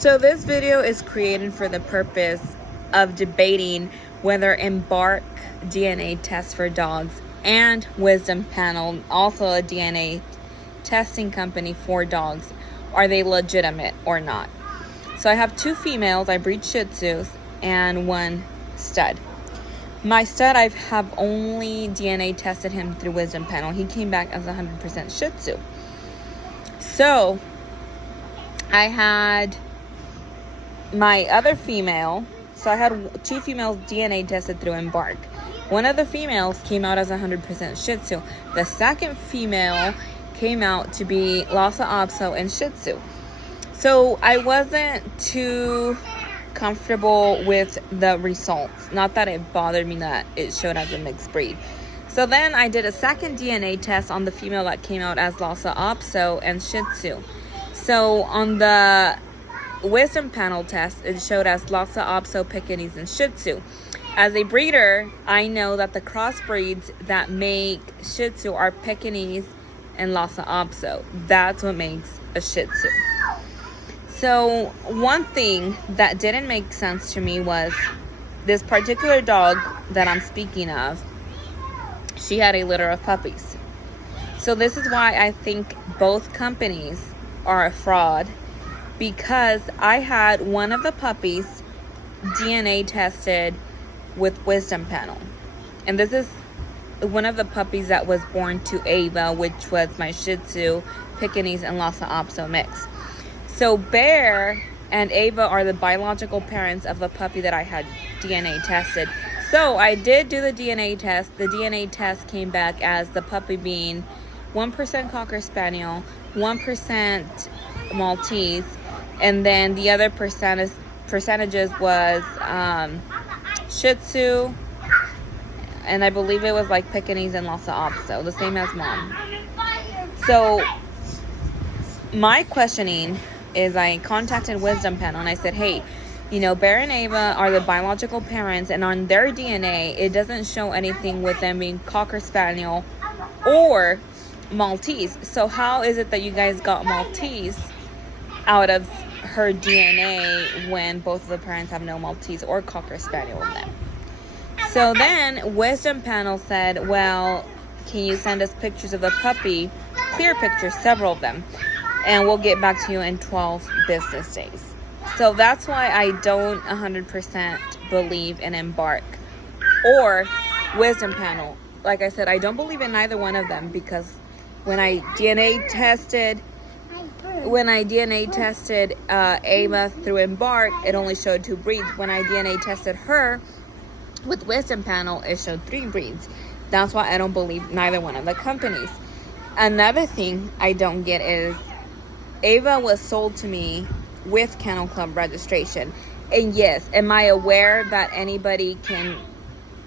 So this video is created for the purpose of debating whether Embark DNA test for dogs and Wisdom Panel, also a DNA testing company for dogs, are they legitimate or not? So I have two females, I breed Shih Tzus, and one stud. My stud, I have only DNA tested him through Wisdom Panel. He came back as 100% Shih Tzu. So I had my other female, so I had two females DNA tested through Embark. One of the females came out as 100% Shih Tzu. The second female came out to be Lhasa Apso and Shih Tzu. So I wasn't too comfortable with the results. Not that it bothered me that it showed as a mixed breed. So then I did a second DNA test on the female that came out as Lhasa Apso and Shih Tzu. So on the Wisdom Panel test, it showed as Lhasa Apso, Pekingese, and Shih Tzu. As a breeder, I know that the crossbreeds that make Shih Tzu are Pekingese and Lhasa Apso. That's what makes a Shih Tzu. So one thing that didn't make sense to me was this particular dog that I'm speaking of, she had a litter of puppies. So this is why I think both companies are a fraud, because I had one of the puppies DNA tested with Wisdom Panel. And this is one of the puppies that was born to Ava, which was my Shih Tzu, Pekingese, and Lhasa Apso mix. So Bear and Ava are the biological parents of the puppy that I had DNA tested. So I did do the DNA test. The DNA test came back as the puppy being 1% Cocker Spaniel, 1% Maltese, and then the other percentages was Shih Tzu, and I believe it was like Pekingese and Lhasa Apso, the same as mom. So my questioning is, I contacted Wisdom Panel and I said, hey, Bear and Ava are the biological parents, and on their DNA, it doesn't show anything with them being Cocker Spaniel or Maltese. So how is it that you guys got Maltese out of her DNA when both of the parents have no Maltese or Cocker Spaniel in them? So then Wisdom Panel said, well, can you send us pictures of the puppy, clear pictures, several of them, and we'll get back to you in 12 business days. So that's why I don't 100% believe in Embark or Wisdom Panel. Like I said, I don't believe in either one of them, because when I DNA tested Ava through Embark, it only showed 2 breeds. When I DNA tested her with Wisdom Panel, it showed 3 breeds. That's why I don't believe neither one of the companies. Another thing I don't get is, Ava was sold to me with Kennel Club registration. And yes, am I aware that anybody can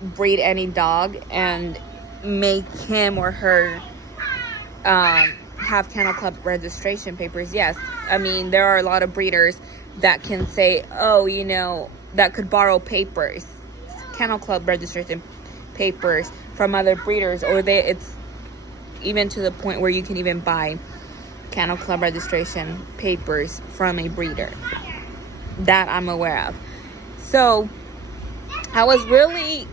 breed any dog and make him or her have Kennel Club registration papers? Yes. I mean, there are a lot of breeders that can say, oh, that could borrow papers, Kennel Club registration papers from other breeders, or it's even to the point where you can even buy Kennel Club registration papers from a breeder. That I'm aware of. So I was really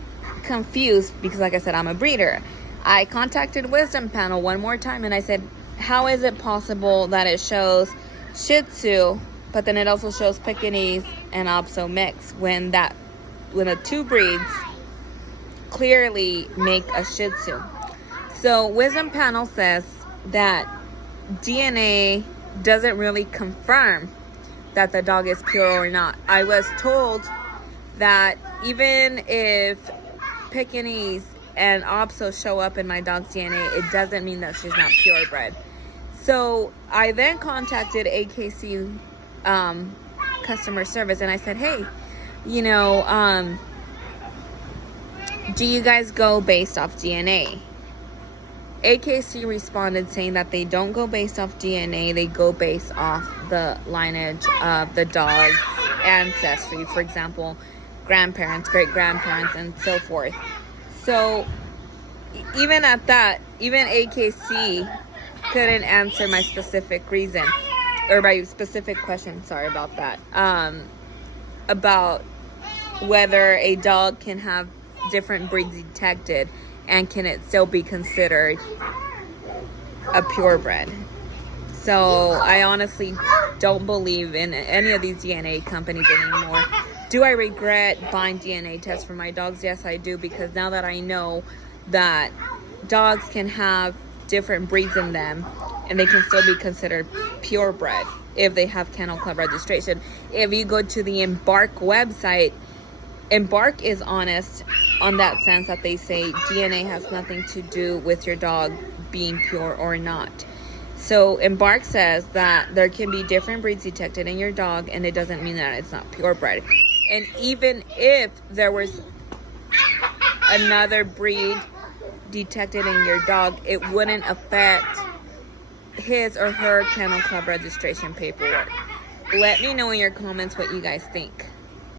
confused because, like I said, I'm a breeder. I contacted Wisdom Panel one more time and I said, how is it possible that it shows Shih Tzu, but then it also shows Pekingese and Apso mix when the 2 breeds clearly make a Shih Tzu? So Wisdom Panel says that DNA doesn't really confirm that the dog is pure or not. I was told that even if Pekingese and Apso show up in my dog's DNA, it doesn't mean that she's not purebred. So I then contacted AKC customer service and I said, hey, do you guys go based off DNA? AKC responded saying that they don't go based off DNA, they go based off the lineage of the dog's ancestry. For example, grandparents, great-grandparents, and so forth. So even at that, even AKC couldn't answer my specific reason. or my specific question, sorry about that, about whether a dog can have different breeds detected and can it still be considered a purebred. So I honestly don't believe in any of these DNA companies anymore. Do I regret buying DNA tests for my dogs? Yes, I do, because now that I know that dogs can have different breeds in them and they can still be considered purebred if they have Kennel Club registration. If you go to the Embark website, Embark is honest on that sense that they say DNA has nothing to do with your dog being pure or not. So Embark says that there can be different breeds detected in your dog, and it doesn't mean that it's not purebred. And even if there was another breed detected in your dog, it wouldn't affect his or her Kennel Club registration paperwork. Let me know in your comments what you guys think.